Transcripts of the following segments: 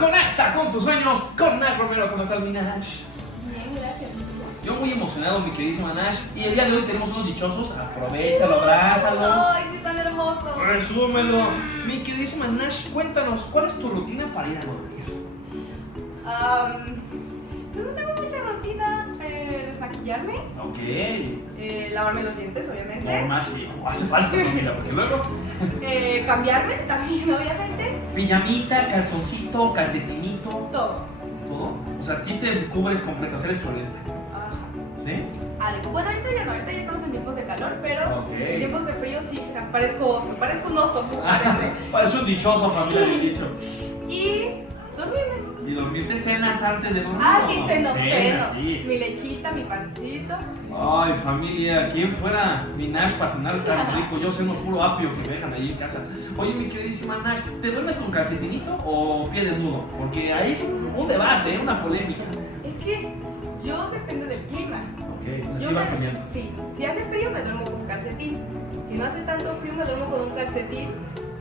Conecta con tus sueños con Nash Romero. ¿Cómo estás, mi Nash? Bien, gracias. Yo muy emocionado, mi queridísima Nash. Y el día de hoy tenemos unos dichosos. Aprovechalo, abrázalo. Ay, sí, tan hermoso. Resúmelo. Mi queridísima Nash, cuéntanos, ¿cuál es tu rutina para ir a dormir? Yo no tengo mucha rutina. Desmaquillarme, Ok. lavarme los dientes, obviamente. Normal, sí. Hace falta, ¿no? Mira, porque luego... Cambiarme también, obviamente. Pijamita, calzoncito, calcetinito. Todo. ¿Todo? O sea, sí te cubres completo, eres florente. Ajá. ¿Sí? Algo. Bueno, ahorita ya no, ahorita ya estamos en tiempos de calor, pero Ok. en tiempos de frío sí, parezco oso, parezco un oso, justamente. Parece un dichoso, familia, bien dicho. Y dormirme. ¿Y dormirte cenas antes de dormir? Ah, sí, ceno. Sí. Mi lechita, mi pancito. Ay, familia, ¿quién fuera mi Nash para cenar tan rico? Yo ceno puro apio que me dejan ahí en casa. Oye, mi queridísima Nash, ¿te duermes con calcetinito o pie desnudo? Porque ahí es un debate, una polémica. Es que yo depende del clima. Ok, así Yo vas cambiando. Sí, si hace frío me duermo con calcetín. Si no hace tanto frío me duermo con un calcetín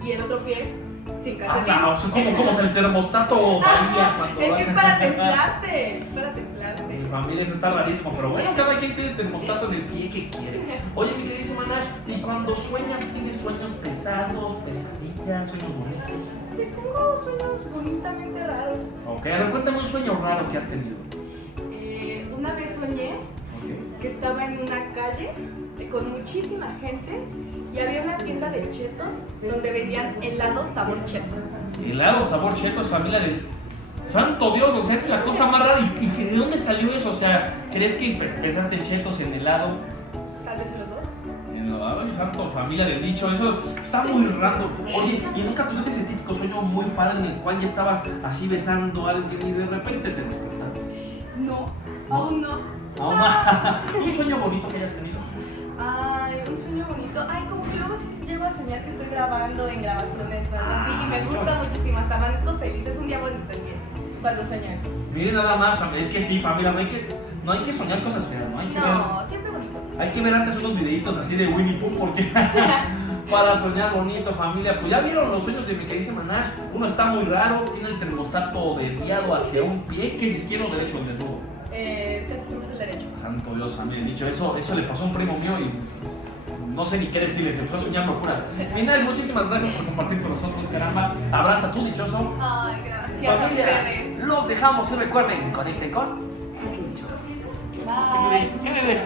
y el otro pie sin calcetín. Ah, o sea, ¿cómo es el termostato varía cuando Es vas que es para templarte, es para templarte. Mi familia, eso está rarísimo, pero bueno, cada quien tiene el termostato en el pie que quiere. Oye, mi queridísima Nash, ¿y cuando sueñas, tienes sueños pesados, pesadillas, sueños bonitos? Pues tengo sueños bonitamente raros. Ok, a ver, cuéntame un sueño raro que has tenido. Una vez soñé Ok. que estaba en una calle con muchísima gente y había una tienda de chetos donde vendían helados sabor chetos. Helado sabor chetos, familia de... Santo Dios, o sea, es la cosa más rara. ¿Y de dónde salió eso? O sea, ¿crees que pensaste en chetos, en helado? Tal vez en los dos. En lo, ay, santo, familia del dicho, eso está muy raro. Oye, ¿y nunca tuviste ese típico sueño muy padre en el cual ya estabas así besando a alguien y de repente te despertaste? No, aún no. Un sueño bonito que hayas tenido. Ay, un sueño bonito. Ay, como que luego sí llego a soñar que estoy grabando en grabaciones o algo así y me gusta muchísimo. Hasta amanezco feliz. Es un día bonito el día cuando sueño eso. Miren nada más, es que sí, familia, no hay que soñar cosas feas, ¿no? Hay que No, siempre bonito. hay que ver antes unos videitos así de Winnie Pooh porque para soñar bonito, familia. Pues ya vieron los sueños de mi queridísima Nash. Uno está muy raro, tiene el termostato desviado hacia un pie, que es izquierdo o derecho, desnudo. Casi siempre es el derecho. Santo Dios, también dicho eso le pasó a un primo mío y no sé ni qué decirles, se empezó a soñar locuras. Mi Nash, muchísimas gracias por compartir con nosotros, caramba. Abraza tú, dichoso. Ay, gracias a Familia, ustedes. los dejamos y recuerden, conecten con... Bye. ¿Qué me ves?